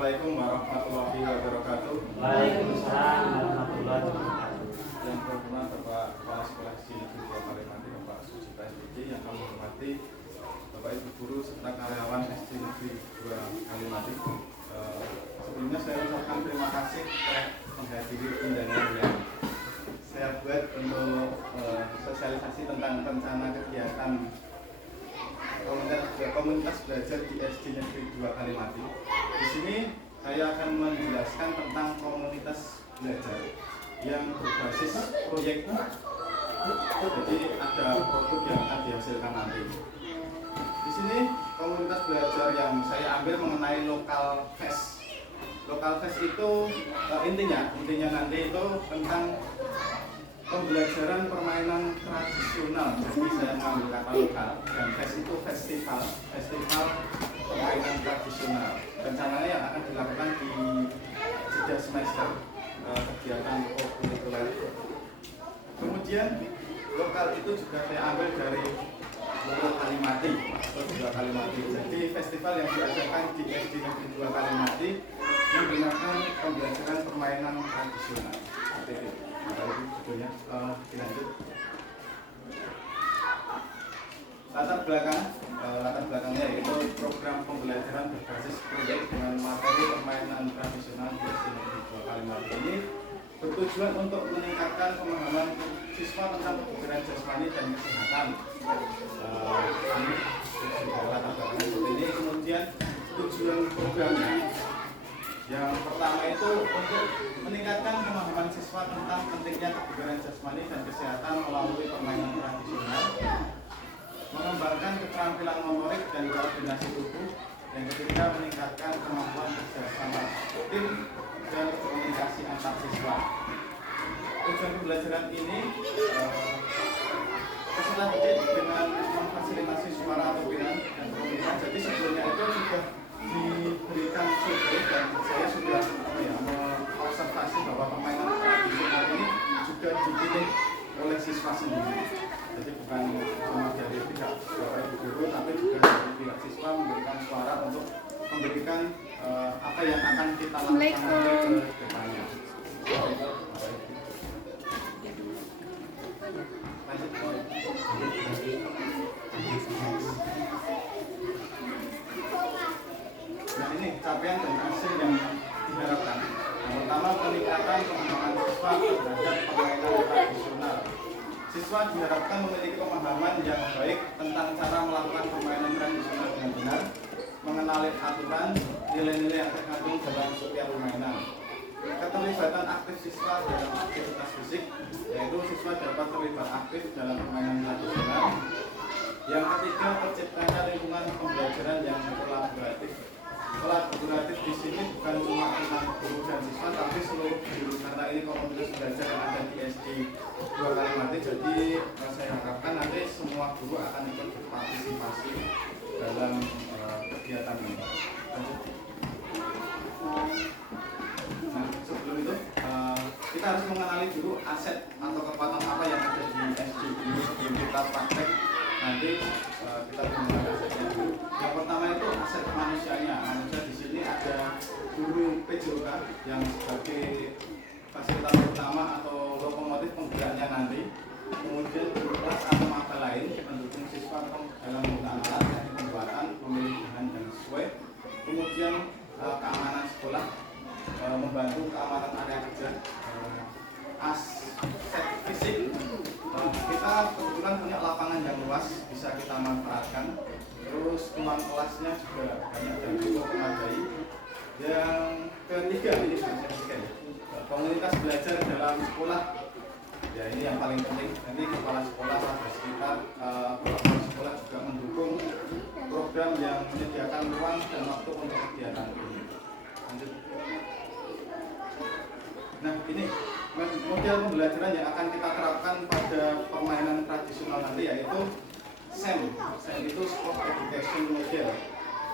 Assalamualaikum warahmatullahi wabarakatuh. Waalaikumsalam warahmatullahi wabarakatuh. Yang terhormat Bapak Kepala Sekolah SD Negeri 2 Kalimati, Bapak Sujita SPJ, yang kami hormati Bapak Ibu Guru serta karyawan SD Negeri 2 Kalimati. Sebelumnya saya ucapkan terima kasih telah menghadiri undangan yang saya buat untuk sosialisasi tentang rencana kegiatan komunitas belajar di SD Negeri 2 Kalimati. Di sini saya akan menjelaskan tentang komunitas belajar yang berbasis proyek. Jadi ada produk yang akan dihasilkan nanti. Di sini komunitas belajar yang saya ambil mengenai lokal fest. Lokal fest itu intinya nanti itu tentang pembelajaran permainan tradisional. Jadi saya mengambil kata lokal, dan fest itu festival permainan tradisional. Rencananya yang akan dilakukan di jeda semester kegiatan kurikuler. Kemudian lokal itu juga saya ambil dari lokal Kalimati atau 2 Kalimati. Jadi festival yang diadakan di SD Negeri 2 Kalimati menggunakan pembelajaran permainan tradisional. Seperti itu. Judulnya dilanjut. Latar belakangnya yaitu program pembelajaran berbasis proyek dengan materi permainan tradisional di SD Negeri 2 Kalimati. Ini bertujuan untuk meningkatkan pemahaman siswa tentang kebugaran jasmani dan kesehatan. Ini latar belakangnya seperti ini. Kemudian tujuan programnya yang pertama itu untuk meningkatkan pemahaman siswa tentang pentingnya kebugaran jasmani dan kesehatan melalui permainan tradisional, mengembangkan keterampilan motorik dan koordinasi tubuh. Yang ketiga, meningkatkan kemampuan kerjasama tim dan komunikasi antar siswa. Tujuan pembelajaran ini peserta didik dengan memfasilitasi suara atau pilihan dan komunikasi. Jadi sebelumnya itu sudah diberikan survei dan saya sudah mengobservasi bahwa permainan tradisional ini juga dipilih oleh siswa sendiri. Jadi bukan cuma dari pihak Bapak Ibu Guru, tapi juga dari pihak siswa memberikan suara untuk memberikan apa yang akan kita lakukan ke depannya. Nah, ini capaian dan hasil yang diharapkan. Yang pertama, peningkatan pemahaman siswa terhadap permainan tradisional. Siswa diharapkan memiliki pemahaman yang baik tentang cara melakukan permainan tradisional dengan benar, mengenali aturan, nilai-nilai yang terkandung dalam setiap permainan. Keterlibatan aktif siswa dalam aktivitas fisik, yaitu siswa dapat terlibat aktif dalam permainan tradisional. Yang ketiga, terciptanya lingkungan pembelajaran yang kolaboratif. Kolaboratif di sini bukan cuma tentang guru dan siswa, tapi seluruh guru, karena ini komunitas belajar yang ada di SD 2 Kalimati. Jadi saya harapkan nanti semua guru akan ikut berpartisipasi dalam kegiatan ini. Nah, sebelum itu kita harus mengenali dulu aset atau kekuatan apa yang ada di SD ini sebelum kita praktek. Nanti kita menggunakan asetnya dulu. Yang pertama itu aset manusianya. Manusia di sini ada guru PJOK yang sebagai fasilitator utama atau lokomotif penggeraknya nanti. Kemudian guru kelas atau mata lain mendukung siswa dalam penggunaan alat, teknik pembuatan, memilih bahan dan sesuai. Kemudian keamanan sekolah, membantu keamanan area kerja, aset fisik. Kita kebetulan punya lapangan yang luas, bisa kita manfaatkan. Terus ruang kelasnya juga banyak dan cukup memadai. Yang ketiga, ini sudah ketiga ya, komunitas belajar dalam sekolah. Ya, ini yang paling penting. Nanti kepala sekolah, sahabat sekitar, kepala sekolah juga mendukung program yang menyediakan ruang dan waktu untuk kegiatan ini. Lanjut. Nah, ini model pembelajaran yang akan kita terapkan pada permainan tradisional nanti, yaitu SEM. SEM itu Sport Education Model.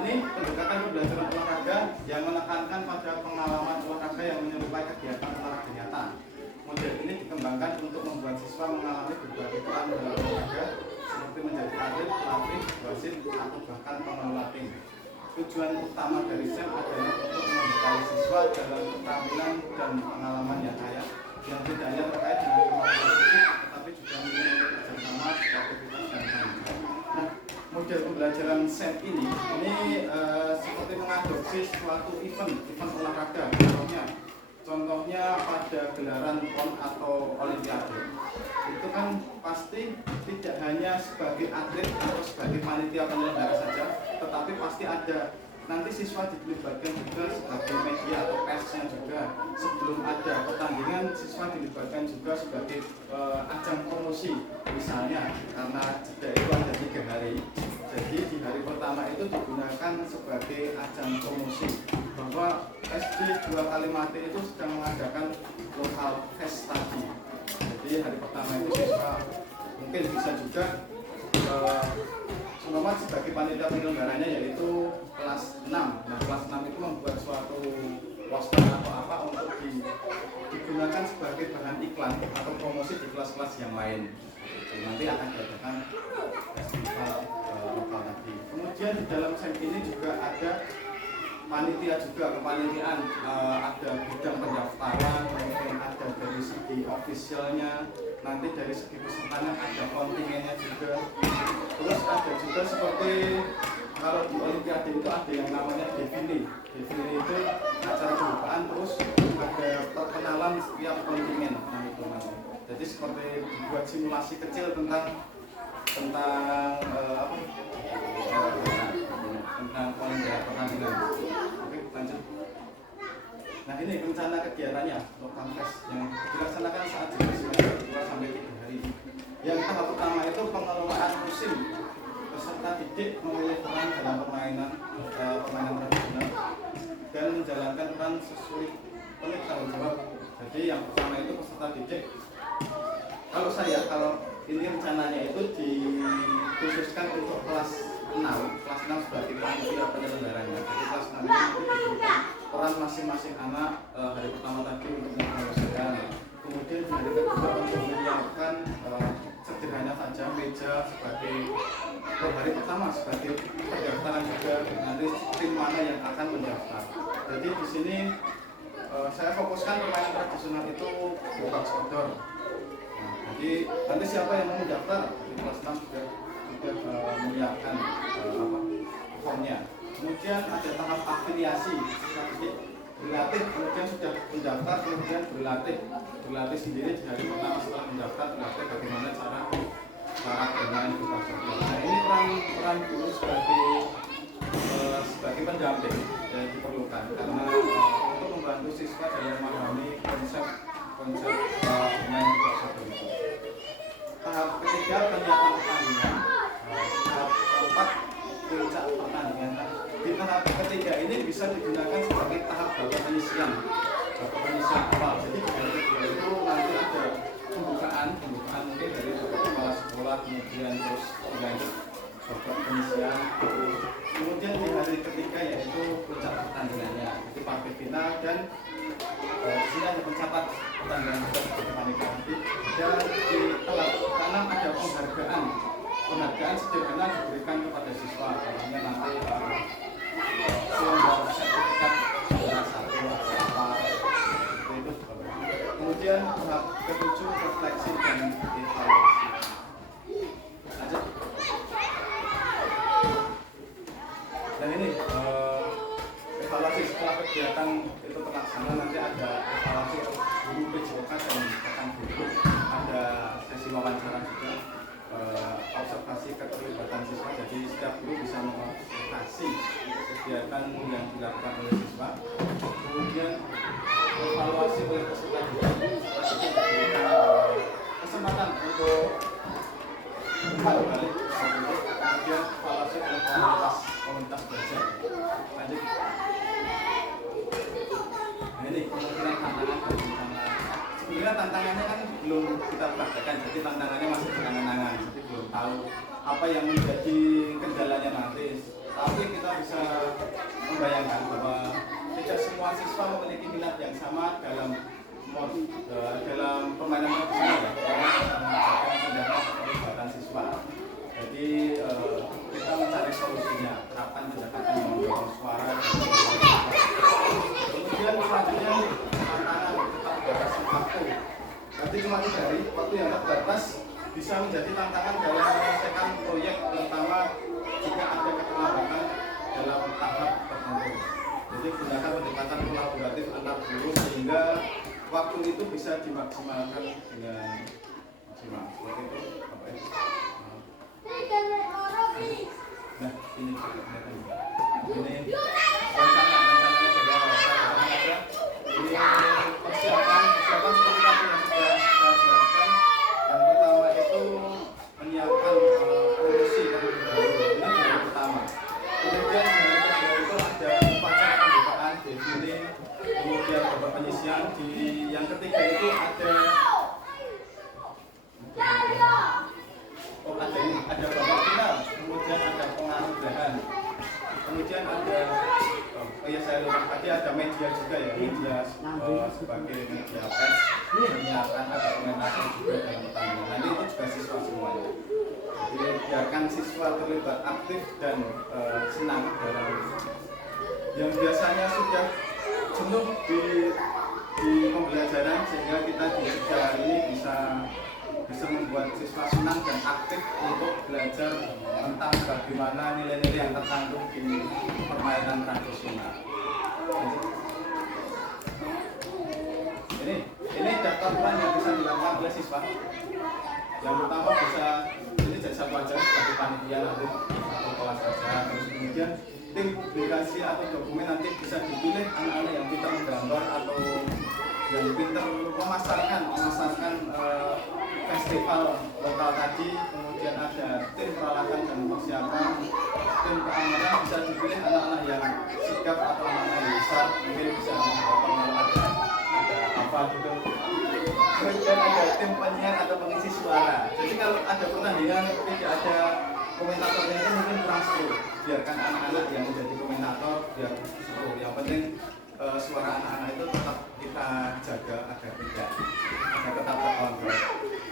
Ini pendekatan pembelajaran olahraga yang menekankan pada pengalaman olahraga yang menyerupai kegiatan olahraga nyata. Model ini dikembangkan untuk membuat siswa mengalami berbagai peran dalam olahraga, seperti menjadi atlet, pelatih, wasit, atau bahkan pengelola tim. tujuan utama dari SEM adalah untuk membekali siswa dalam keterampilan dan pengalaman yang kaya, yang tidak hanya terkait dengan kemampuan fisik, tetapi juga nilai kerjasama, kreativitas dan lain-lain. Nah, model pembelajaran SEM ini seperti mengadopsi suatu event olahraga. Contohnya pada gelaran PON atau Olimpiade, itu kan pasti tidak hanya sebagai atlet atau sebagai panitia penyelenggara saja, tetapi pasti ada nanti siswa dilibatkan juga sebagai media atau persnya juga. Sebelum ada pertandingan, siswa dilibatkan juga sebagai ajang promosi. Misalnya karena jeda itu ada 3 hari, jadi di hari pertama itu digunakan sebagai ajang promosi bahwa SD 2 Kalimati itu sedang mengadakan lokal fest tadi. Jadi hari pertama itu siswa mungkin bisa juga Selamat sebagai panitia penyelenggaranya yaitu kelas 6. Nah, kelas 6 itu membuat suatu poster atau apa untuk digunakan sebagai bahan iklan atau promosi di kelas-kelas yang lain. Nanti akan diadakan festival lokal tadi. Kemudian di dalam SEM ini juga ada panitia juga, kepanitiaan, ada bidang pendaftaran, kemudian ada dari segi officialnya, nanti dari segi pesertanya ada kontingennya juga. Terus ada juga seperti kalau di Olimpiade itu ada yang namanya defile. Defile itu acara pembukaan, terus ada perkenalan setiap kontingen. Nah itu nanti. Jadi seperti dibuat simulasi kecil tentang Olimpiade pertandingan. Oke, lanjut. Nah ini rencana kegiatannya lokal fest yang dilaksanakan saat jeda semester 2 sampai 3 hari. Yang tahap pertama itu pengelolaan musim. Peserta didik memilih peran dalam permainan tradisional dan menjalankan peran sesuai penuh tanggung jawab. Jadi yang pertama itu peserta didik. Kalau ini rencananya itu dikhususkan untuk kelas 6 sebagai panitia penyelenggaranya. Jadi kelas 6 itu diberikan peran masing-masing anak hari pertama tadi untuk menjelaskan. Kemudian di hari kedua untuk menyiapkan sederhana saja meja sebagai hari pertama sebagai pendaftaran juga, nanti tim mana yang akan mendaftar. Jadi di sini saya fokuskan permainan tradisional itu box outdoor. Nah, jadi nanti siapa yang mau mendaftar di kelas 6 sudah menyiapkan formnya. Kemudian ada tahap afiliasi, berlatih, kemudian sudah mendaftar, kemudian berlatih sendiri di hari pertama setelah mendaftar, berlatih bagaimana cara bermain di box outdoor. Nah ini peran guru sebagai pendamping diperlukan karena untuk membantu siswa dalam memahami konsep bermain di box outdoor itu. Tahap ketiga penyiapan pertandingan. Tahap keempat puncak pertandingan. Di tahap ketiga ini bisa digunakan sebagai tahap babak penyisian awal. Jadi di hari kedua itu nanti ada pembukaan mungkin dari kepala sekolah, kemudian terus dilanjut babak penyisian. Kemudian di hari ketiga yaitu puncak pertandingannya, itu partai final dan di sini ada pencatat pertandingan nanti dan ditelat karena ada penghargaan sederhana diberikan kepada siswa, karena nanti selomba sertifikat juara 1 atau apa itu. Kemudian tahap ketujuh refleksi dan evaluasi. Lanjut. Dan ini evaluasi setelah kegiatan itu terlaksana, nanti ada evaluasi guru PJK dan rekan guru, ada sesi wawancara juga, observasi keterlibatan siswa. Jadi setiap guru bisa mengobservasi kegiatan yang dilakukan oleh siswa. Kemudian evaluasi oleh peserta didik diberikan kesempatan untuk kembali balik. Kemudian evaluasi oleh komunitas belajar. Lanjut. Nah ini kemungkinan tantangan dan rencana. Sebenarnya tantangannya kan belum kita praktekkan, jadi tantangannya masih berangan-angan, jadi belum tahu apa yang menjadi kendalanya nanti. Tapi kita bisa membayangkan bahwa tidak semua siswa memiliki minat yang sama dalam permainan tradisional, ya, karena bisa mengajarkan tindakan keterlibatan siswa. Jadi kita kita mencari solusinya, kapan pendekatan yang mendorong suara. Kemudian selanjutnya tantangan tetap batasi waktu. Nanti cuma dari waktu yang terbatas bisa menjadi tantangan dalam menyelesaikan proyek, terutama jika ada keterlambatan dalam tahap tertentu. Jadi gunakan pendekatan kolaboratif antar guru sehingga waktu itu bisa dimaksimalkan dengan maksimal. Seperti itu, Bapak Ibu. Nah, ini rencananya juga ada. Ini persiapan seperti tadi yang sudah saya jelaskan. Yang pertama itu menyiapkan promosi terlebih dahulu. Ini yang pertama. Kemudian yang kedua itu ada upacara pembukaan, defile, kemudian babak penyisian. Di yang ketiga itu ada ada babak final, kemudian ada penganugerahan, kemudian ada saya lupa tadi ada media juga ya, media sebagai media pers menyiapkan ada komentator juga dalam pertandingan. Nanti itu juga siswa semuanya. Jadi biarkan siswa terlibat aktif dan senang dalam yang biasanya sudah jenuh di pembelajaran, sehingga kita di hari ini bisa membuat siswa senang dan aktif untuk belajar tentang bagaimana nilai-nilai yang terkandung di permainan tradisional. Ini daftar peran yang bisa dilakukan oleh siswa. Yang pertama bisa ini jadi satu aja sebagai panitia nanti atau kelas saja. Terus kemudian tim publikasi atau dokumen nanti bisa dipilih anak-anak yang pintar menggambar atau yang pintar memasarkan festival lokal tadi. Kemudian ada tim peralatan dan persiapan, tim keamanan bisa dipilih anak-anak yang sigap atau anak-anak yang besar, mungkin bisa membawa ada apa gitu. Kemudian ada tim penyiar atau pengisi suara. Jadi kalau ada pertandingan tidak ada komentatornya itu mungkin kurang seru. Biarkan anak-anak yang menjadi komentator biar seru. Yang penting suara anak-anak itu tetap kita jaga agar tetap terkontrol.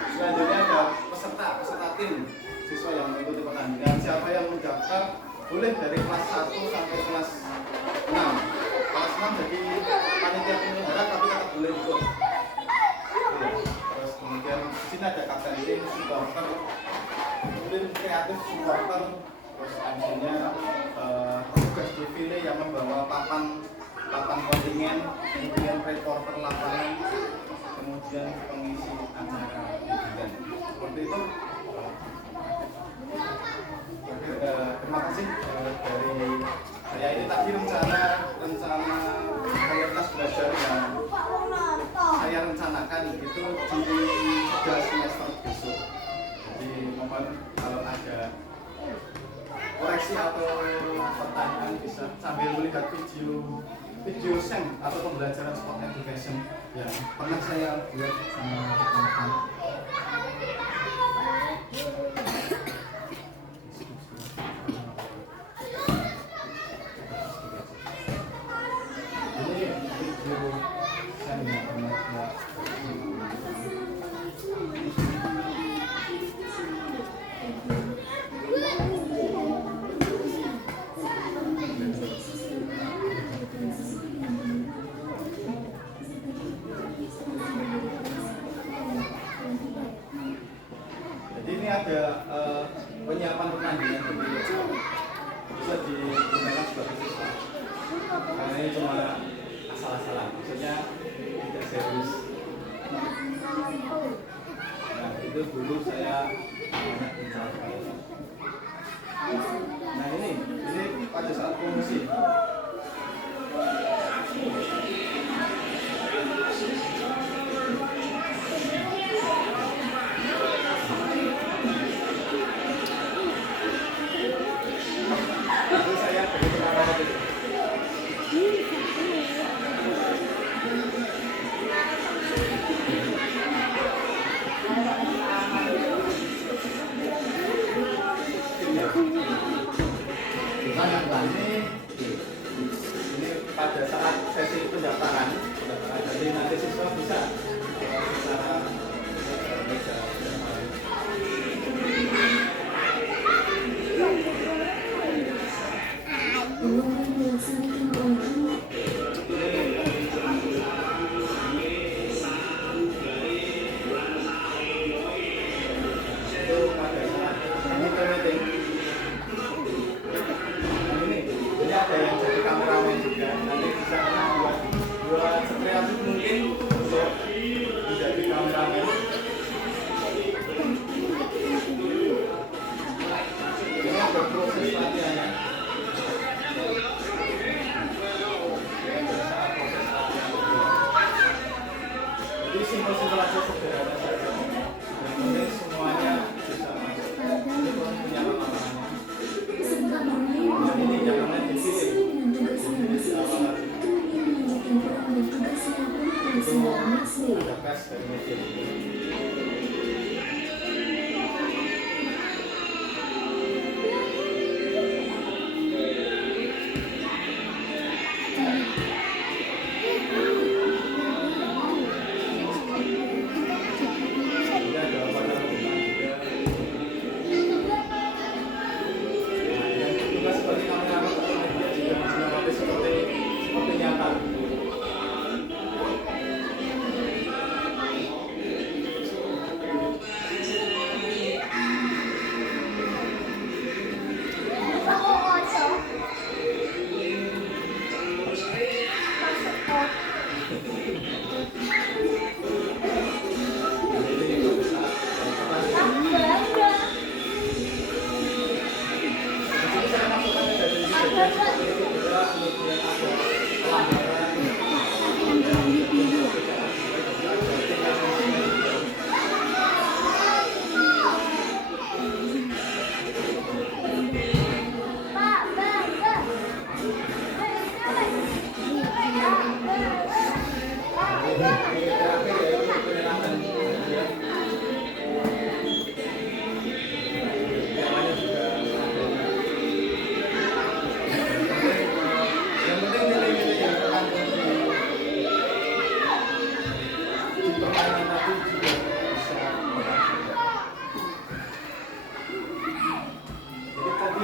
Selanjutnya ada peserta tim siswa yang mengikuti pertandingan. Siapa yang mendaftar boleh dari kelas 1 sampai kelas 6. Kelas 6 jadi panitia penyelenggara tapi tetap boleh ikut. Terus kemudian di sini ada kapten tim, supporter, kemudian kreatif supporter, terus akhirnya petugas defile yang membawa papan kontingen, kemudian reporter lapangan, kemudian pengisi acara event. Seperti itu. Terima kasih dari saya. Ini tadi rencana kualitas belajar yang saya rencanakan itu di 3 semester besok. Jadi mohon kalau ada koreksi atau pertanyaan bisa sambil melihat video SEM atau pembelajaran sport education yang pernah saya buat sama teman-teman. Ada penyiapan pertandingan bisa digunakan sebagai siswa. Karena ini cuma asal-asalan, maksudnya tidak serius. Nah itu dulu saya banyak bicara. Nah ini pada saat promosi. Ini pada saat sesi pendaftaran, jadi nanti siswa bisa secara meja. pelajar sederhana saja. Yang penting semuanya bisa masuk. Itu punya pengalamannya. Dan ini jangan dipilih. Jadi awal itu ada tes dari media. Seperti nyata.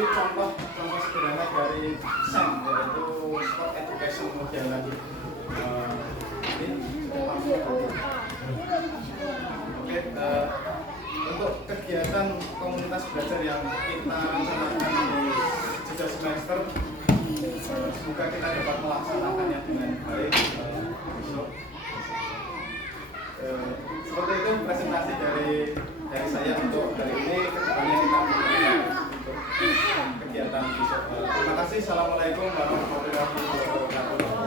Contoh sederhana dari SEM, yaitu Sport Education Model lagi. Untuk kegiatan komunitas belajar yang kita rencanakan di jeda semester, semoga kita dapat melaksanakannya dengan baik besok. Seperti itu presentasi dari saya untuk hari ini. Kedepannya kita untuk kegiatan besok. Terima kasih. Assalamualaikum warahmatullahi wabarakatuh.